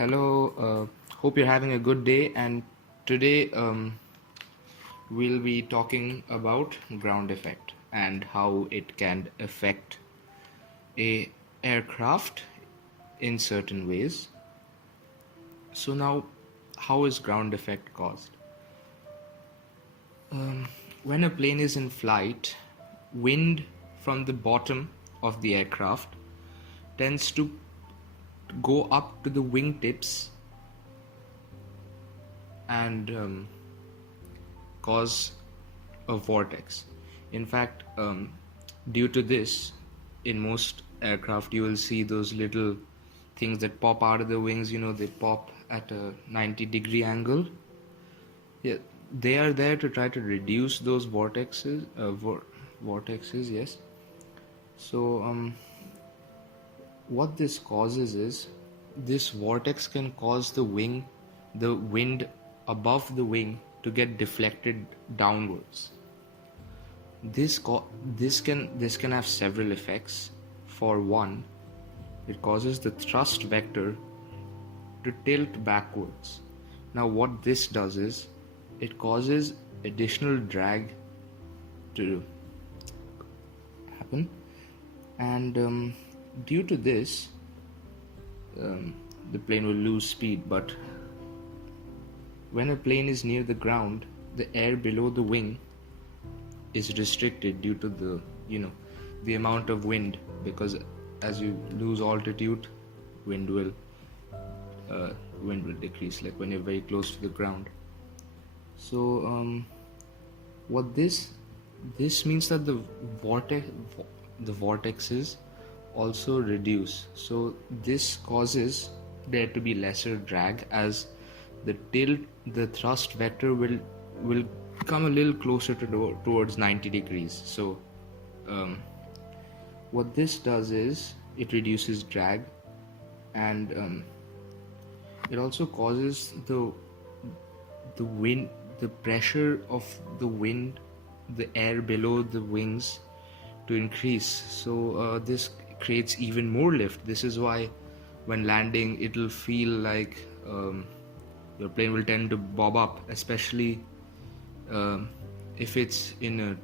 Hello, hope you're having a good day. And today we'll be talking about ground effect and how it can affect a aircraft in certain ways. So now, how is ground effect caused? When a plane is in flight, wind from the bottom of the aircraft tends to go up to the wingtips and cause a vortex. In fact, due to this, in most aircraft, you will see those little things that pop out of the wings. They pop at a 90-degree angle. Yeah, they are there to try to reduce those vortexes. Vortexes, yes. So, what this causes is this vortex can cause the wind above the wing to get deflected downwards. This can have several effects. For one, it causes the thrust vector to tilt backwards. Now what this does is it causes additional drag to happen, and due to this the plane will lose speed. But when a plane is near the ground, the air below the wing is restricted due to the amount of wind, because as you lose altitude, wind will decrease, like when you're very close to the ground. So what this means that the vortexes also reduce. So this causes there to be lesser drag, as the thrust vector will come a little closer towards 90 degrees. So what this does is it reduces drag, and it also causes the pressure of the wind, the air below the wings, to increase. So this creates even more lift. This is why when landing, it'll feel like your plane will tend to bob up, especially if it's in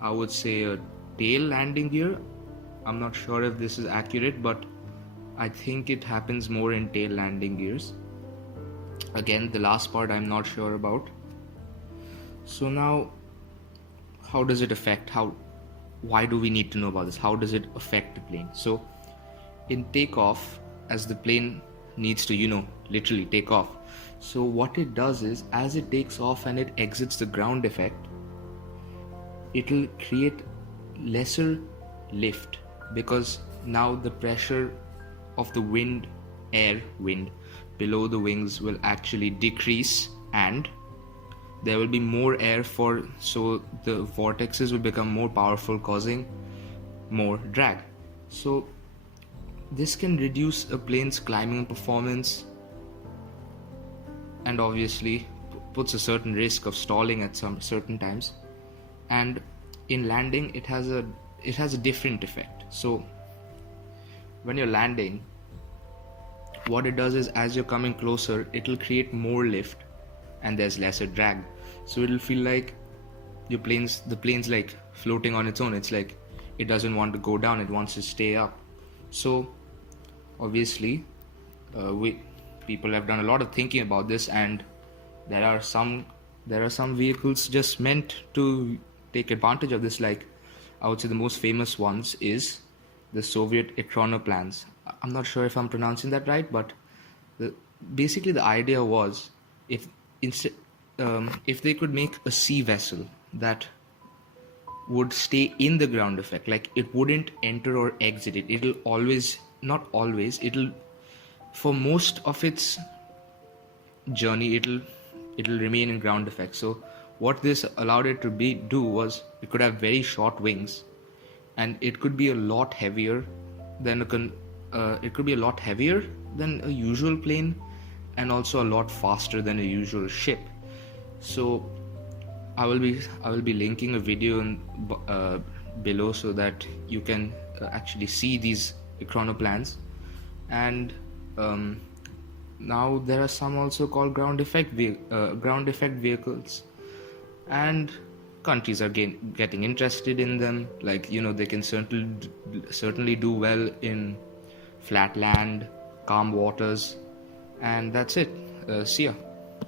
I would say a tail landing gear. I'm not sure if this is accurate, but I think it happens more in tail landing gears. Again, the last part I'm not sure about. So now, how does it affect? Why do we need to know about this? How does it affect the plane? So in takeoff, as the plane needs to literally take off, so what it does is, as it takes off and it exits the ground effect, it'll create lesser lift, because now the pressure of the wind below the wings will actually decrease, and there will be more air so the vortexes will become more powerful, causing more drag. So this can reduce a plane's climbing performance, and obviously puts a certain risk of stalling at some certain times. And in landing, it has a different effect. So when you're landing, what it does is, as you're coming closer, it'll create more lift and there's lesser drag. So it'll feel like the plane's like floating on its own. It's like it doesn't want to go down, it wants to stay up. So obviously people have done a lot of thinking about this, and there are some vehicles just meant to take advantage of this. Like, I would say the most famous ones is the Soviet ekranoplans. I'm not sure if I'm pronouncing that right, but basically the idea was, if they could make a sea vessel that would stay in the ground effect, like it wouldn't enter or exit it. It'll always, not always, for most of its journey, it'll remain in ground effect. So what this allowed it to do was, it could have very short wings, and it could be a lot heavier than a usual plane, and also a lot faster than a usual ship. So I will be linking a video below, so that you can actually see these ekranoplans. And Now there are some also called ground effect vehicles, and countries are getting interested in them. Like, they can certainly do well in flat land, calm waters, and that's it. See ya.